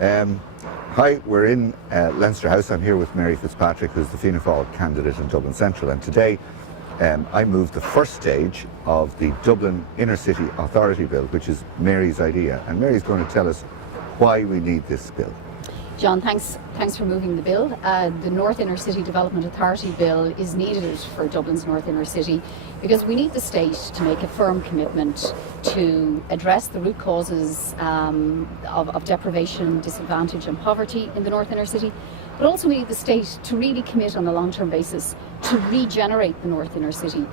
Hi, we're in Leinster House. I'm here with Mary Fitzpatrick, who's the Fianna Fáil candidate in Dublin Central, and today I moved the first stage of the Dublin Inner City Authority Bill, which is Mary's idea, and Mary's going to tell us why we need this bill. John, thanks for moving the bill. The North Inner City Development Authority Bill is needed for Dublin's North Inner City because we need the state to make a firm commitment to address the root causes of deprivation, disadvantage and poverty in the North Inner City, but also we need the state to really commit on a long-term basis to regenerate the North Inner City,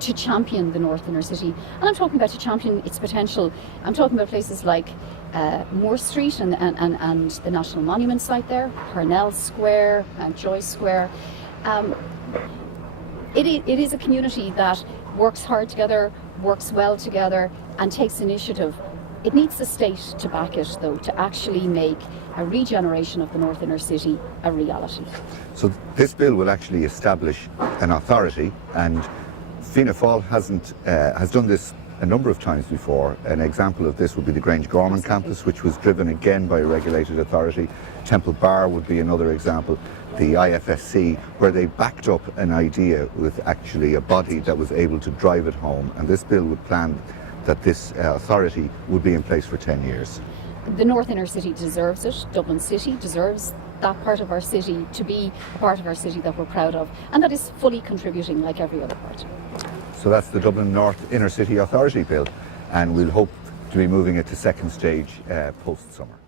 to champion the North Inner City. And I'm talking about to champion its potential. I'm talking about places like Moore Street and the National Monument site there, Parnell Square and Joyce Square. It is a community that works hard together, works well together and takes initiative. It needs the state to back it, though, to actually make a regeneration of the North Inner City a reality. So this bill will actually establish an authority, and Fianna Fáil has done this a number of times before. An example of this would be the Grange Gorman campus, which was driven again by a regulated authority. Temple Bar would be another example. The IFSC, where they backed up an idea with actually a body that was able to drive it home, and this bill would plan that this authority would be in place for 10 years. The North Inner City deserves it. Dublin City deserves that part of our city to be a part of our city that we're proud of, and that is fully contributing like every other part. So that's the Dublin North Inner City Authority Bill, and we'll hope to be moving it to second stage post-summer.